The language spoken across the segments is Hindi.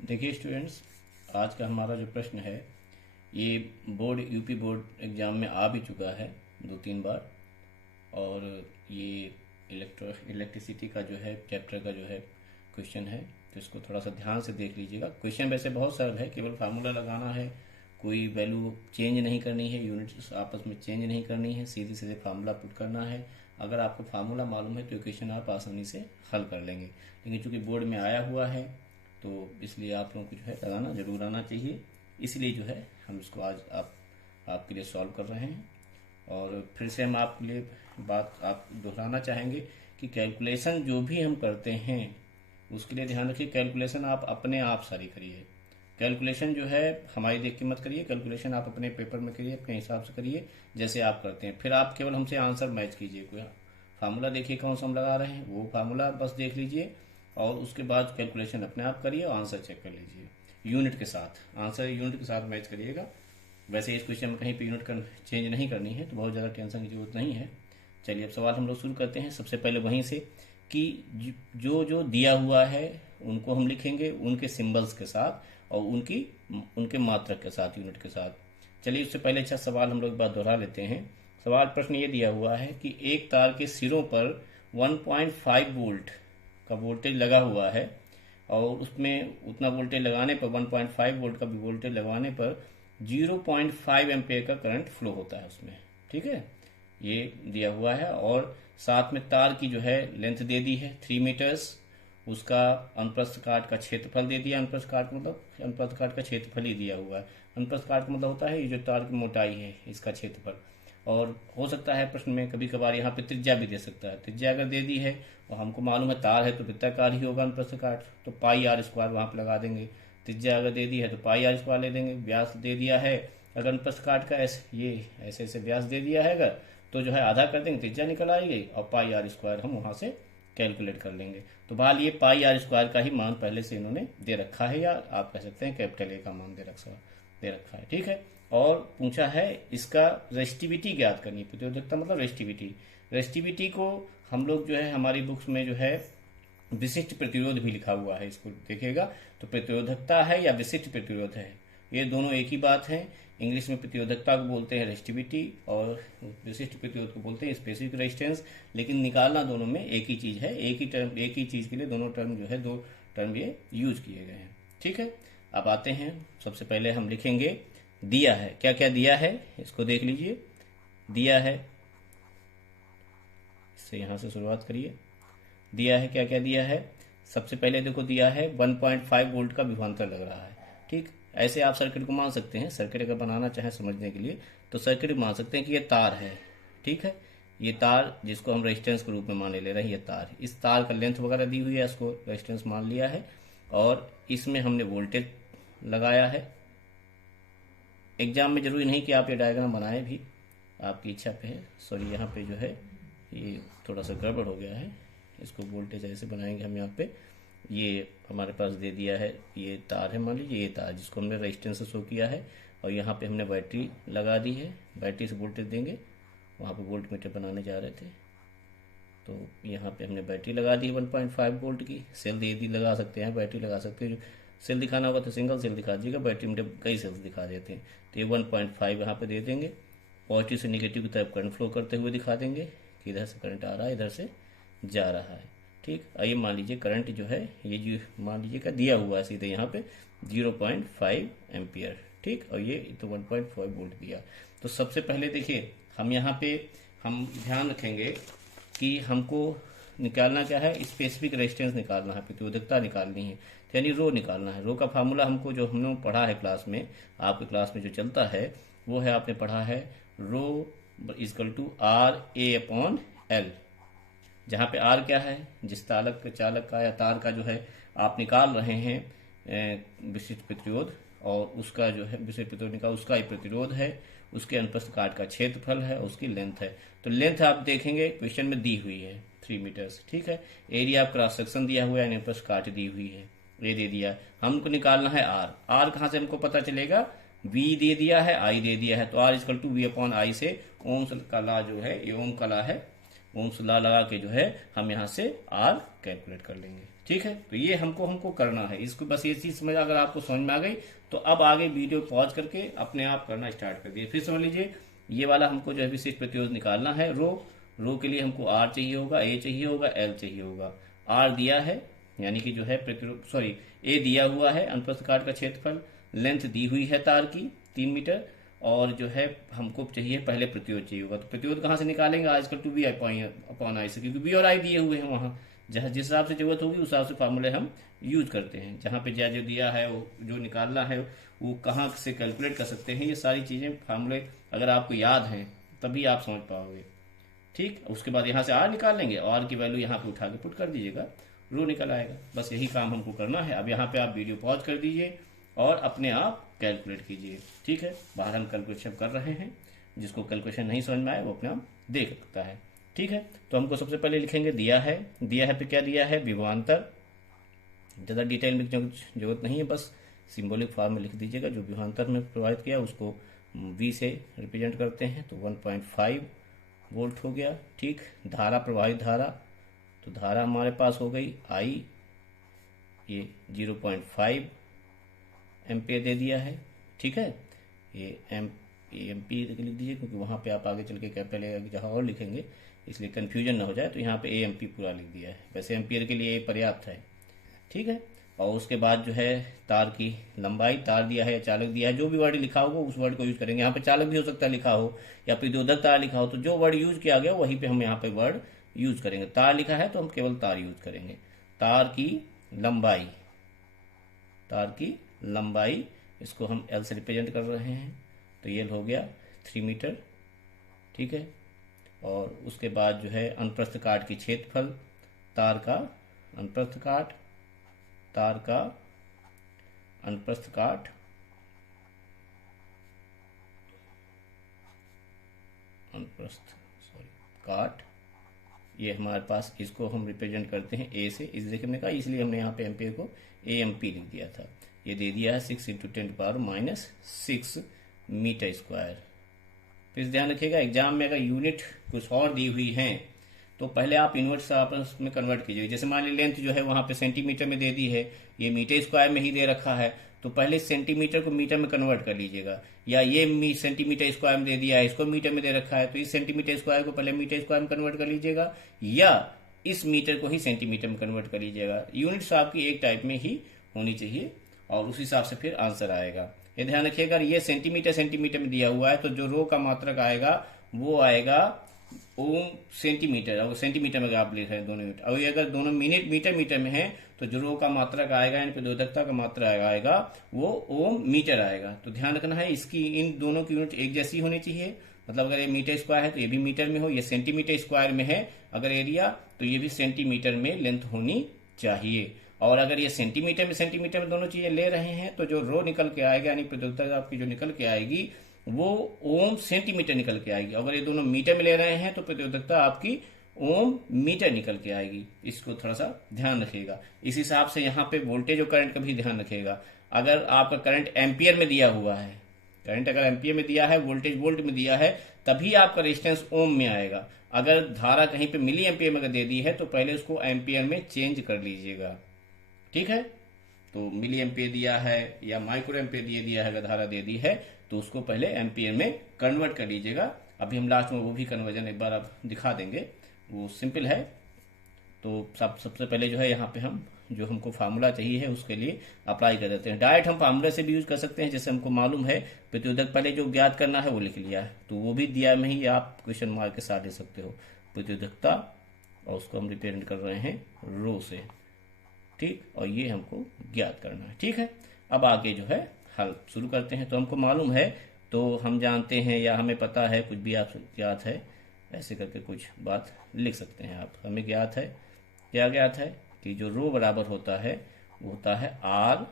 देखिए स्टूडेंट्स, आज का हमारा जो प्रश्न है ये यूपी बोर्ड एग्ज़ाम में आ भी चुका है 2-3 बार। और ये इलेक्ट्रिसिटी का जो है चैप्टर का जो है क्वेश्चन है, तो इसको थोड़ा सा ध्यान से देख लीजिएगा। क्वेश्चन वैसे बहुत सरल है, केवल फार्मूला लगाना है, कोई वैल्यू चेंज नहीं करनी है, यूनिट्स आपस में चेंज नहीं करनी है, सीधे सीधे फार्मूला पुट करना है। अगर आपको फार्मूला मालूम है तो क्वेश्चन आप आसानी से हल कर लेंगे, लेकिन चूंकि बोर्ड में आया हुआ है तो इसलिए आप लोगों को जो है लगाना जरूर आना चाहिए। इसलिए जो है हम इसको आज आपके लिए सॉल्व कर रहे हैं। और फिर से हम आपके लिए बात आप दोहराना चाहेंगे कि कैलकुलेशन जो भी हम करते हैं उसके लिए ध्यान रखिए, कैलकुलेशन आप अपने आप सारी करिए। कैलकुलेशन जो है हमारी देख के मत करिए, कैलकुलेशन आप अपने पेपर में करिए, अपने हिसाब से करिए जैसे आप करते हैं। फिर आप केवल हमसे आंसर मैच कीजिए, कोई फार्मूला देखिए कौन सा हम लगा रहे हैं वो फार्मूला बस देख लीजिए, और उसके बाद कैलकुलेशन अपने आप करिए और आंसर चेक कर लीजिए यूनिट के साथ। आंसर यूनिट के साथ मैच करिएगा। वैसे इस क्वेश्चन में कहीं पे यूनिट चेंज नहीं करनी है, तो बहुत ज़्यादा टेंशन की जरूरत नहीं है। चलिए अब सवाल हम लोग शुरू करते हैं। सबसे पहले वहीं से कि जो जो दिया हुआ है उनको हम लिखेंगे उनके सिंबल्स के साथ और उनके मात्रक के साथ, यूनिट के साथ। चलिए उससे पहले अच्छा सवाल हम लोग एक बार दोहरा लेते हैं। सवाल प्रश्न ये दिया हुआ है कि एक तार के सिरों पर 1.5 वोल्ट का वोल्टेज लगा हुआ है, और उसमें उतना वोल्टेज लगाने पर 1.5 वोल्ट का भी वोल्टेज लगाने पर 0.5 एम्पेयर का करंट फ्लो होता है उसमें। ठीक है, ये दिया हुआ है। और साथ में तार की जो है लेंथ दे दी है 3 मीटर्स, उसका अनुप्रस्थ काट का क्षेत्रफल दे दिया। अनुप्रस्थ काट मतलब अनुप्रस्थ काट का क्षेत्रफल ही दिया हुआ है। अनुप्रस्थ काट का मतलब होता है ये जो तार की मोटाई है इसका क्षेत्रफल। और हो सकता है प्रश्न में कभी कभार यहाँ पे त्रिज्या भी दे सकता है। त्रिज्या अगर दे दी है और हमको मालूम है तार है तो वृत्ताकार ही होगा अनुप्रस्थ काट, तो पाई आर स्क्वायर वहाँ पे लगा देंगे। त्रिज्या अगर दे दी है तो पाई आर स्क्वायर ले देंगे। व्यास दे दिया है अगर अनुप्रस्थ काट का ऐसे ऐसे व्यास दे दिया है अगर, तो जो है आधा कर देंगे, त्रिज्या निकल आएगी और पाई आर स्क्वायर हम वहाँ से कैलकुलेट कर लेंगे। तो बहरहाल ये पाई आर स्क्वायर का ही मान पहले से इन्होंने दे रखा है, या आप कह सकते हैं कैपिटल ए का मान दे रखा है। ठीक है, और पूछा है इसका रेसिस्टिविटी ज्ञात करनी। प्रतिरोधकता मतलब रेसिस्टिविटी। रेसिस्टिविटी को हम लोग जो है हमारी बुक्स में जो है विशिष्ट प्रतिरोध भी लिखा हुआ है, इसको देखिएगा तो प्रतिरोधकता है या विशिष्ट प्रतिरोध है, ये दोनों एक ही बात है। इंग्लिश में प्रतिरोधकता को बोलते हैं रेसिस्टिविटी और विशिष्ट प्रतिरोध को बोलते हैं स्पेसिफिक रेजिस्टेंस, लेकिन निकालना दोनों में एक ही चीज है। एक ही चीज के लिए दोनों टर्म जो है, दो टर्म ये यूज किए गए हैं। ठीक है, अब आते हैं, सबसे पहले हम लिखेंगे दिया है। क्या क्या दिया है इसको देख लीजिए। दिया है, इससे यहां से शुरुआत करिए। दिया है, क्या क्या दिया है। सबसे पहले देखो दिया है 1.5 वोल्ट का विभवांतर लग रहा है। ठीक, ऐसे आप सर्किट को मान सकते हैं। सर्किट अगर बनाना चाहें समझने के लिए तो सर्किट मान सकते हैं कि ये तार है। ठीक है, ये तार जिसको हम रेजिस्टेंस के रूप में मान ले रहे हैं, ये तार, इस तार का लेंथ वगैरह दी हुई है, इसको रेजिस्टेंस मान लिया है, और इसमें हमने वोल्टेज लगाया है। एग्जाम में जरूरी नहीं कि आप ये डायग्राम बनाएं, भी आपकी इच्छा पे है। सॉरी, यहाँ पे जो है ये थोड़ा सा गड़बड़ हो गया है, इसको वोल्टेज ऐसे बनाएंगे हम। यहाँ पे ये हमारे पास दे दिया है, ये तार है, मान लीजिए ये तार जिसको हमने रेजिस्टेंस से शो किया है, और यहाँ पे हमने बैटरी लगा दी है। बैटरी से वोल्टेज देंगे, वहाँ पे वोल्ट मीटर बनाने जा रहे थे, तो यहाँ पे हमने बैटरी लगा दी 1.5 वोल्ट की। सेल दे दी, लगा सकते हैं, बैटरी लगा सकते हैं। सेल दिखाना होगा तो सिंगल सेल दिखा दीजिएगा, बैटरी में कई सेल्स दिखा देते हैं। तो ये 1.5 यहाँ पे दे देंगे। पॉजिटिव से निगेटिव की तरफ करंट फ्लो करते हुए दिखा देंगे कि इधर से करंट आ रहा है, इधर से जा रहा है। ठीक, आइए मान लीजिए करंट जो है ये जो मान लीजिए का दिया हुआ है सीधे यहाँ पे 0.5 एम्पियर। ठीक, और ये तो 1.5 वोल्ट दिया। तो सबसे पहले देखिए हम यहाँ पे हम ध्यान रखेंगे कि हमको निकालना क्या है, स्पेसिफिक रेजिस्टेंस निकालना है, प्रतिरोधकता निकालनी है, यानी रो निकालना है। रो का फार्मूला हमको जो हमने पढ़ा है क्लास में, आपके क्लास में जो चलता है वो है, आपने पढ़ा है rho equal to R A upon L, जहाँ पे आर क्या है, जिस चालक का या तार का जो है आप निकाल रहे हैं विशिष्ट प्रतिरोध, और उसका जो है विशिष्ट प्रतिरोध निकाल, उसका ही प्रतिरोध है, उसके अनुप्रस्थ काट का क्षेत्रफल है, उसकी लेंथ है। तो लेंथ आप देखेंगे क्वेश्चन में दी हुई है 3 मीटर्स। ठीक है, एरिया ऑफ क्रॉस सेक्शन दिया हुआ है, अनुप्रस्थ काट दी हुई है, ये दे दिया। हमको निकालना है आर। आर कहाँ से हमको पता चलेगा, V दे दिया है, I दे दिया है, तो R equal to V upon I से ओम का लॉ जो है, ये ओम का लॉ है, ओम्स लॉ लगा के जो है हम यहाँ से आर कैलकुलेट कर लेंगे। ठीक है, तो ये हमको करना है। इसको बस ये चीज समझ, अगर आपको समझ में आ गई तो अब आगे वीडियो पॉज करके अपने आप करना स्टार्ट कर दिए। फिर समझ लीजिए, ये वाला हमको जो है विशिष्ट प्रतिरोध निकालना है। रो के लिए हमको आर चाहिए होगा, ए चाहिए होगा, एल चाहिए होगा। आर दिया है, यानी कि जो है प्रतिरोध, सॉरी, ए दिया हुआ है अनुप्रस्थ काट का क्षेत्रफल, लेंथ दी हुई है तार की 3 मीटर, और जो है हमको चाहिए पहले प्रतिरोध चाहिए होगा। तो प्रतिरोध कहाँ से निकालेंगे, आजकल टू बी अपॉन आई से, क्योंकि बी और आई दिए हुए हैं वहाँ, जहाँ जिस हिसाब से जरूरत होगी उस हिसाब से फार्मूले हम यूज करते हैं। जहाँ पे जो दिया है वो जो निकालना है वो कहाँ से कैलकुलेट कर सकते हैं, ये सारी चीज़ें फार्मूले अगर आपको याद हैं तभी आप समझ पाओगे। ठीक, उसके बाद यहाँ से आर निकाल लेंगे, आर की वैल्यू यहाँ पे उठा के पुट कर दीजिएगा, रो निकल आएगा। बस यही काम हमको करना है। अब यहाँ पे आप वीडियो पॉज कर दीजिए और अपने आप कैलकुलेट कीजिए। ठीक है, बाहर हम कैलकुलेशन कर रहे हैं, जिसको कैलकुलेशन नहीं समझ में आए वो अपने आप देख सकता है। ठीक है, तो हमको सबसे पहले लिखेंगे दिया है पे क्या दिया है, विभवांतर। ज़्यादा डिटेल में जरूरत नहीं है, बस सिंबॉलिक फॉर्म में लिख दीजिएगा। जो विभवांतर में प्रभावित किया उसको V से रिप्रेजेंट करते हैं, तो 1.5 वोल्ट हो गया। ठीक, धारा, प्रवाहित धारा, तो धारा हमारे पास हो गई I, ये 0.5 एम्पियर दे दिया है। ठीक है, ये एम्पियर लिख दीजिए, क्योंकि वहाँ पे आप आगे चल के क्या पहले जहाँ और लिखेंगे, इसलिए कंफ्यूजन ना हो जाए, तो यहाँ पे एएमपी पूरा लिख दिया है। वैसे एम्पियर के लिए ये पर्याप्त है। ठीक है, और उसके बाद जो है तार की लंबाई, तार दिया है या चालक दिया है, जो भी वर्ड लिखा होगा उस वर्ड को यूज करेंगे। यहाँ पे चालक भी हो सकता है लिखा हो, या प्रतिरोधक तार लिखा हो, तो जो वर्ड यूज किया गया वहीं पे हम यहाँ पे वर्ड यूज करेंगे। तार लिखा है तो हम केवल तार यूज करेंगे। तार की लंबाई, इसको हम एल से रिप्रेजेंट कर रहे हैं, तो ये हो गया 3 मीटर। ठीक है, और उसके बाद जो है अनुप्रस्थ काट की क्षेत्रफल, तार का अनुप्रस्थ काट, ये हमारे पास, इसको हम रिप्रेजेंट करते हैं ए से, इस देखने का, इसलिए हमने यहाँ पे एम्पियर को एएमपी लिख दिया था। ये दे दिया है 6 × 10⁻⁶ मीटर स्क्वायर। फिर ध्यान रखिएगा, एग्जाम में अगर यूनिट कुछ और दी हुई है तो पहले आप यूनिट्स आपस में कन्वर्ट कीजिए। जैसे मान लीजिए लेंथ जो है वहाँ पे सेंटीमीटर में दे दी है, ये मीटर स्क्वायर में ही दे रखा है, तो पहले सेंटीमीटर को मीटर में कन्वर्ट कर लीजिएगा। या ये सेंटीमीटर स्क्वायर में दे दिया है, इसको मीटर में दे रखा है, तो इस सेंटीमीटर स्क्वायर को पहले मीटर स्क्वायर में कन्वर्ट कर लीजिएगा, या इस मीटर को ही सेंटीमीटर में कन्वर्ट कर लीजिएगा। यूनिट्स आपकी एक टाइप में ही होनी चाहिए और उस हिसाब से फिर आंसर आएगा। ये ध्यान रखिएगा, ये सेंटीमीटर में दिया हुआ है, तो जो रो का मात्रक आएगा वो आएगा ओम सेंटीमीटर, और सेंटीमीटर में आप लिख रहे हैं दोनों यूनिट। और अगर दोनों मीटर में है तो जो रो का मात्रक आएगा यानी प्रतिरोधकता का मात्रा आएगा वो ओम मीटर आएगा। तो ध्यान रखना है, इसकी इन दोनों की यूनिट एक जैसी होनी चाहिए। मतलब अगर ये मीटर स्क्वायर है तो ये भी मीटर में हो, ये सेंटीमीटर स्क्वायर में है अगर एरिया, तो ये भी सेंटीमीटर में लेंथ होनी चाहिए। और अगर ये सेंटीमीटर में दोनों चीजें ले रहे हैं तो जो रो निकल के आएगा यानी प्रतिरोधकता आपकी जो निकल के आएगी वो ओम सेंटीमीटर निकल के आएगी। अगर ये दोनों मीटर में ले रहे हैं तो प्रतिरोधकता आपकी ओम मीटर निकल के आएगी। इसको थोड़ा सा ध्यान रखिएगा। इस हिसाब से यहाँ पे वोल्टेज और करंट का भी ध्यान रखिएगा। अगर आपका करंट एम्पियर में दिया हुआ है, करंट अगर एम्पियर में दिया है, वोल्टेज वोल्ट में दिया है, तभी आपका रेजिस्टेंस ओम में आएगा। अगर धारा कहीं पे मिली एम्पियर में अगर दे दी है तो पहले उसको एम्पियर में चेंज कर लीजिएगा। ठीक है, तो मिली एम्पियर दिया है या माइक्रो एम्पियर दिया है, अगर धारा दे दी है तो उसको पहले एम्पियर में कन्वर्ट कर लीजिएगा। अभी हम लास्ट में वो भी कन्वर्जन एक बार आप दिखा देंगे, वो सिंपल है। तो सबसे पहले जो है यहाँ पे हम जो हमको फार्मूला चाहिए है उसके लिए अप्लाई कर देते हैं। डायरेक्ट हम फार्मूला से भी यूज कर सकते हैं, जैसे हमको मालूम है प्रतिरोधक पहले जो ज्ञात करना है वो लिख लिया है, तो वो भी दिया में ही आप क्वेश्चन मार्क के साथ दे सकते हो प्रतिरोधकता, और उसको हम रिप्रेजेंट कर रहे हैं रो से। ठीक, और ये हमको ज्ञात करना है। ठीक है, अब आगे जो है हल शुरू करते हैं। तो हमको मालूम है, तो हम जानते हैं या हमें पता है, कुछ भी आप ज्ञात है ऐसे करके कुछ बात लिख सकते हैं आप। हमें ज्ञात है, क्या ज्ञात है कि जो रो बराबर होता है वो होता है आर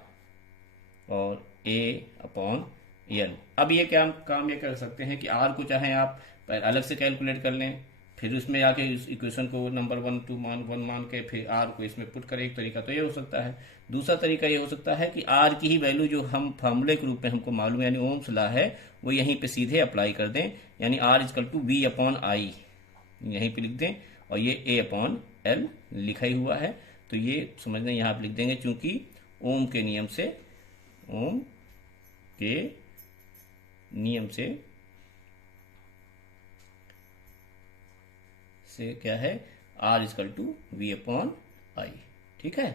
और A/L। अब ये क्या काम ये कर सकते हैं कि आर को चाहे आप अलग से कैलकुलेट कर लें, फिर उसमें आके इस इक्वेशन को नंबर 1 मान के फिर आर को इसमें पुट करें, एक तरीका तो ये हो सकता है। दूसरा तरीका ये हो सकता है कि आर की ही वैल्यू जो हम फार्मूले के रूप में हमको मालूम यानी ओम्स लॉ है वो यहीं पे सीधे अप्लाई कर दें, यानी R = V/I। यहीं पे लिख दें, और ये A अपॉन एल लिखा ही हुआ है, तो ये समझना यहाँ पे लिख देंगे, चूंकि ओम के नियम से, ओम के नियम से क्या है, R equal to V upon I. ठीक है,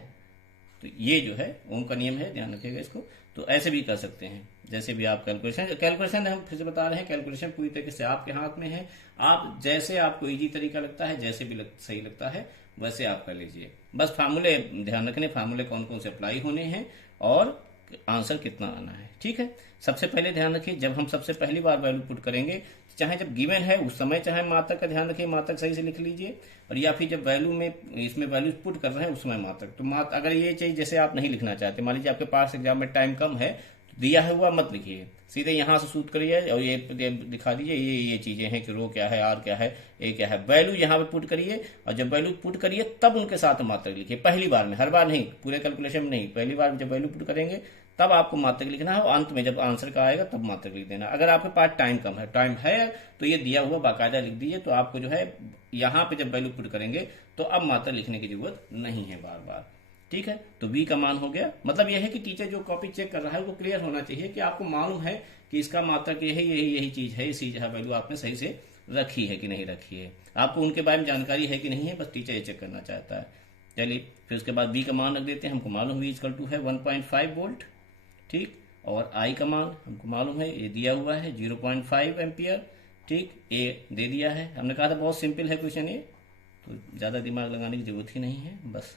तो ये जो है ओम का नियम है, ध्यान रखिएगा इसको। तो ऐसे भी कर सकते हैं, जैसे भी आप कैलकुलेशन हम फिर से बता रहे हैं, कैलकुलेशन पूरी तरीके से आपके हाथ में है। आप जैसे आपको इजी तरीका लगता है, जैसे भी सही लगता है वैसे आप कर लीजिए। बस फार्मूले ध्यान रखने, फार्मूले कौन कौन से अप्लाई होने हैं और आंसर कितना आना है। ठीक है, सबसे पहले ध्यान रखिए, जब हम सबसे पहली बार वैल्यू पुट करेंगे, चाहे जब गिवन है उस समय, चाहे मात्रक का ध्यान रखिए, मात्रक सही से लिख लीजिए, और या फिर जब वैल्यू में इसमें वैल्यू पुट कर रहे हैं उस समय मात्रक। तो अगर ये चीज जैसे आप नहीं लिखना चाहते, मान लीजिए आपके पास एग्जाम में टाइम कम है, तो दिया हुआ मत लिखिए, सीधे यहाँ से सूट करिए और ये दिखा दीजिए ये चीजें हैं कि रो क्या है, आर क्या है, ए क्या है, वैल्यू यहाँ पे पुट करिए, और जब वैल्यू पुट करिए तब उनके साथ मात्रक लिखिए, पहली बार में, हर बार नहीं, पूरे कैलकुलेशन में नहीं, पहली बार जब वैल्यू पुट करेंगे तब आपको मात्रक लिखना है, और अंत में जब आंसर का आएगा तब मात्रक लिख देना। अगर आपके पास टाइम कम है, टाइम है तो ये दिया हुआ बाकायदा लिख दीजिए, तो आपको जो है यहाँ पे जब वैल्यू पुट करेंगे तो अब मात्रक लिखने की जरूरत नहीं है बार बार। ठीक है, तो v का मान हो गया। मतलब यह है कि टीचर जो कॉपी चेक कर रहा है वो क्लियर होना चाहिए कि आपको मालूम है कि इसका मात्रक यही चीज है, इसी जगह वैल्यू आपने सही से रखी है कि नहीं रखी है, आपको उनके बारे में जानकारी है कि नहीं है, बस टीचर ये चेक करना चाहता है। चलिए फिर उसके बाद v का मान रख देते हैं, हमको मालूम v इक्वल टू है 1.5 वोल्ट। ठीक, और I का मान हमको मालूम है, ये दिया हुआ है 0.5 एम्पियर। ठीक, A दे दिया है, हमने कहा था बहुत सिंपल है क्वेश्चन ये, तो ज़्यादा दिमाग लगाने की जरूरत ही नहीं है, बस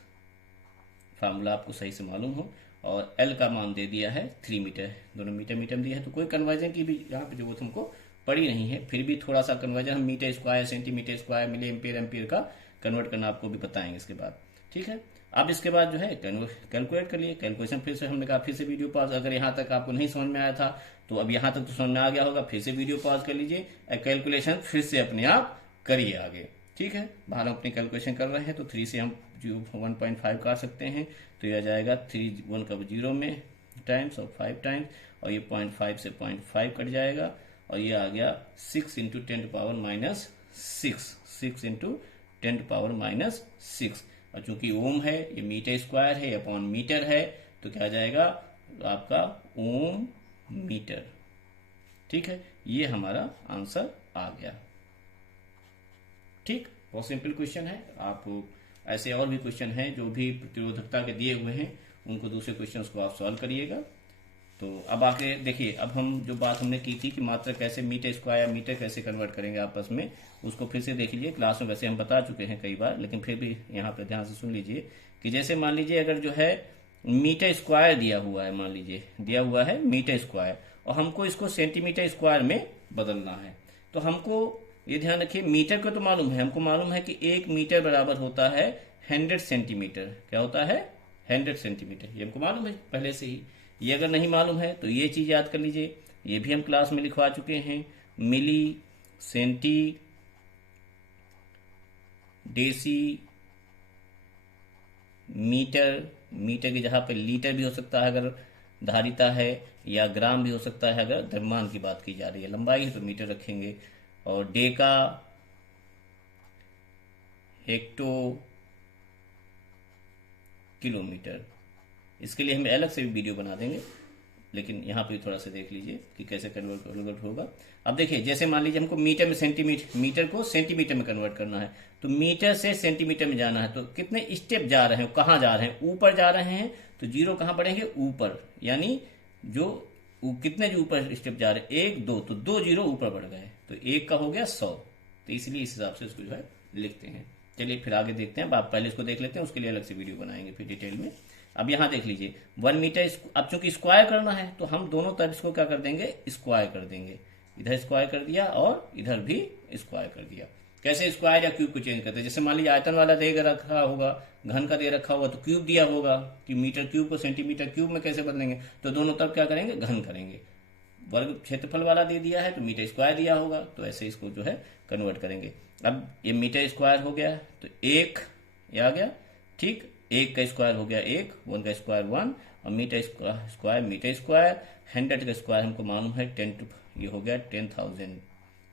फार्मूला आपको सही से मालूम हो। और L का मान दे दिया है 3 मीटर, दोनों मीटर मीटर में दिया है, तो कोई कन्वर्जन की भी यहाँ पे जरूरत हमको पड़ी नहीं है, फिर भी थोड़ा सा कन्वर्जन हम metre square, centimetre square, milliampere, ampere का कन्वर्ट करना आपको भी बताएंगे इसके बाद। ठीक है, अब इसके बाद जो है कैलकुलेट कर लिए, कैलकुलेशन फिर से हमने कहा, फिर से वीडियो पॉज, अगर यहाँ तक आपको नहीं समझ में आया था तो अब यहाँ तक तो समझ में आ गया होगा, फिर से वीडियो पॉज कर लीजिए, कैलकुलेशन फिर से अपने आप करिए आगे। ठीक है, बाहर हम अपनी कैलकुलेशन कर रहे हैं, तो 3 से हम 1.5 काट सकते हैं, तो यह आ जाएगा 3 1 का 0 में टाइम्स और 5 टाइम्स, और ये 0.5 से 0.5 कट जाएगा, और ये आ गया 6 इंटू 10⁻⁶ 6 इंटू 10⁻⁶। और चूंकि ओम है, ये मीटर स्क्वायर है, अपॉन मीटर है, तो क्या आ जाएगा आपका ओम मीटर। ठीक है, ये हमारा आंसर आ गया। ठीक, बहुत सिंपल क्वेश्चन है। आप ऐसे और भी क्वेश्चन हैं जो भी प्रतिरोधकता के दिए हुए हैं, उनको दूसरे क्वेश्चंस को आप सॉल्व करिएगा। तो अब आके देखिए, अब हम जो बात हमने की थी कि मात्रा कैसे मीटर स्क्वायर मीटर कैसे कन्वर्ट करेंगे आपस में, उसको फिर से देख लीजिए। क्लास में वैसे हम बता चुके हैं कई बार, लेकिन फिर भी यहाँ पर ध्यान से सुन लीजिए कि जैसे मान लीजिए अगर जो है मीटर स्क्वायर दिया हुआ है, मान लीजिए दिया हुआ है मीटर स्क्वायर, और हमको इसको सेंटीमीटर स्क्वायर में बदलना है, तो हमको ये ध्यान रखिए, मीटर को तो मालूम है, हमको मालूम है कि 1 मीटर बराबर होता है 100 सेंटीमीटर। क्या होता है? 100 सेंटीमीटर, ये हमको मालूम है पहले से ही। ये अगर नहीं मालूम है तो ये चीज याद कर लीजिए, ये भी हम क्लास में लिखवा चुके हैं, मिली सेंटी डेसी मीटर, मीटर की जगह पे लीटर भी हो सकता है अगर धारिता है, या ग्राम भी हो सकता है अगर द्रव्यमान की बात की जा रही है, लंबाई है तो मीटर रखेंगे, और डेका, हेक्टो, किलोमीटर। इसके लिए हम अलग से भी वीडियो बना देंगे, लेकिन यहाँ पे थोड़ा सा देख लीजिए कि कैसे कन्वर्ट होगा। अब देखिए, जैसे मान लीजिए हमको मीटर में सेंटीमीटर, मीटर को सेंटीमीटर में कन्वर्ट करना है, तो मीटर से सेंटीमीटर में जाना है, तो कितने स्टेप जा रहे हैं, कहाँ जा रहे हैं, ऊपर जा रहे हैं, तो जीरो कहाँ बढ़ेंगे, ऊपर, यानी जो कितने जो ऊपर स्टेप जा रहे हैं, 1 2, तो 2 जीरो ऊपर बढ़ गए, तो 1 का हो गया 100, तो इसलिए इस हिसाब से उसको जो है लिखते हैं। चलिए फिर आगे देखते हैं, आप पहले इसको देख लेते हैं, उसके लिए अलग से वीडियो बनाएंगे फिर डिटेल में। अब यहाँ देख लीजिए 1 मीटर, अब चूंकि स्क्वायर करना है तो हम दोनों तरफ इसको क्या कर देंगे, स्क्वायर कर देंगे, इधर स्क्वायर कर दिया और इधर भी स्क्वायर कर दिया। कैसे स्क्वायर या क्यूब को चेंज करते हैं, जैसे मान लीजिए आयतन वाला दे रखा होगा, घन का दे रखा होगा, तो क्यूब दिया होगा कि मीटर क्यूब को सेंटीमीटर क्यूब में कैसे बदलेंगे, तो दोनों तरफ क्या करेंगे, घन करेंगे। वर्ग क्षेत्रफल वाला दे दिया है तो मीटर स्क्वायर दिया होगा, तो ऐसे इसको जो है कन्वर्ट करेंगे। अब ये मीटर स्क्वायर हो गया तो 1 ये आ गया, ठीक, 1 का स्क्वायर हो गया 1, 1 का स्क्वायर 1, और मीटर स्क्वायर मीटर स्क्वायर, 100 का स्क्वायर हमको मालूम है 10 ये हो गया 10,000,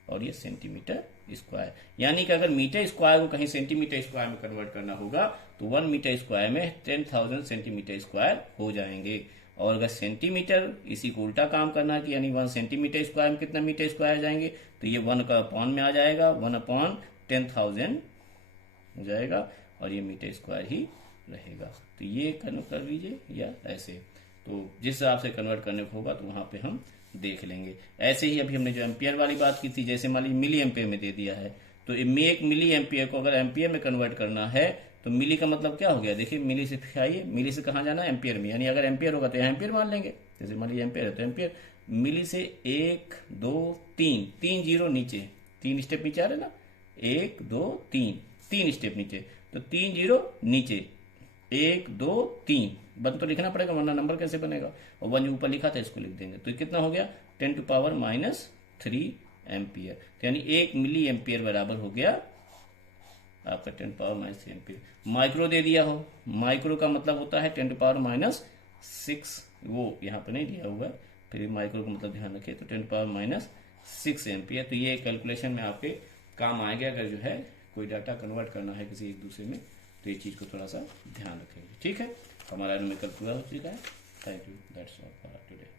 और ये सेंटीमीटर स्क्वायर। यानी कि अगर मीटर स्क्वायर को कहीं सेंटीमीटर स्क्वायर में कन्वर्ट करना होगा तो 1 मीटर स्क्वायर में 10,000 सेंटीमीटर स्क्वायर हो जाएंगे। और अगर सेंटीमीटर इसी को उल्टा काम करना कि यानी 1 सेंटीमीटर स्क्वायर में कितना मीटर स्क्वायर आ जाएंगे, तो ये 1 का अपॉन में आ जाएगा, 1/10,000 हो जाएगा और ये मीटर स्क्वायर ही रहेगा। तो ये कन्वर्ट कर लीजिए या ऐसे, तो जिस हिसाब से कन्वर्ट करने को होगा तो वहां पे हम देख लेंगे। ऐसे ही अभी हमने जो एम्पियर वाली बात की थी, जैसे मान लीजिए मिली एम्पियर में दे दिया है, तो एक मिली एम्पियर को अगर एम्पियर में कन्वर्ट करना है तो मिली का मतलब क्या हो गया, देखिए मिली से आइए, मिली से कहाँ जाना है, एम्पियर में, यानी अगर एम्पियर होगा तो यहाँ एम्पियर मान लेंगे। जैसे मान लीजिए एम्पियर है तो एम्पियर, मिली से 1 2 3, 3 जीरो नीचे, 3 स्टेप नीचे आ रहे ना, 1 2 3, 3 स्टेप नीचे, तो 3 जीरो नीचे, 1 2 3 बन तो लिखना पड़ेगा वरना नंबर कैसे बनेगा, और 1 जो ऊपर लिखा था इसको लिख देंगे। तो कितना हो गया, 10⁻³ एम्पियर। तो यानी 1 मिली एम्पियर बराबर हो गया आपका 10⁻³ एम्पियर। माइक्रो दे दिया हो, माइक्रो का मतलब होता है 10⁻⁶, वो यहाँ पे नहीं दिया हुआ है, फिर माइक्रो का मतलब ध्यान रखिए, तो 10⁻⁶ एम्पियर। तो ये कैलकुलेशन में आपके काम आएगा अगर जो है कोई डाटा कन्वर्ट करना है किसी एक दूसरे में, तो ये चीज़ को थोड़ा सा ध्यान रखेंगे। ठीक है, हमारा न्यूमेरिकल पूरा हो चुका है। Thank you, that's all for today.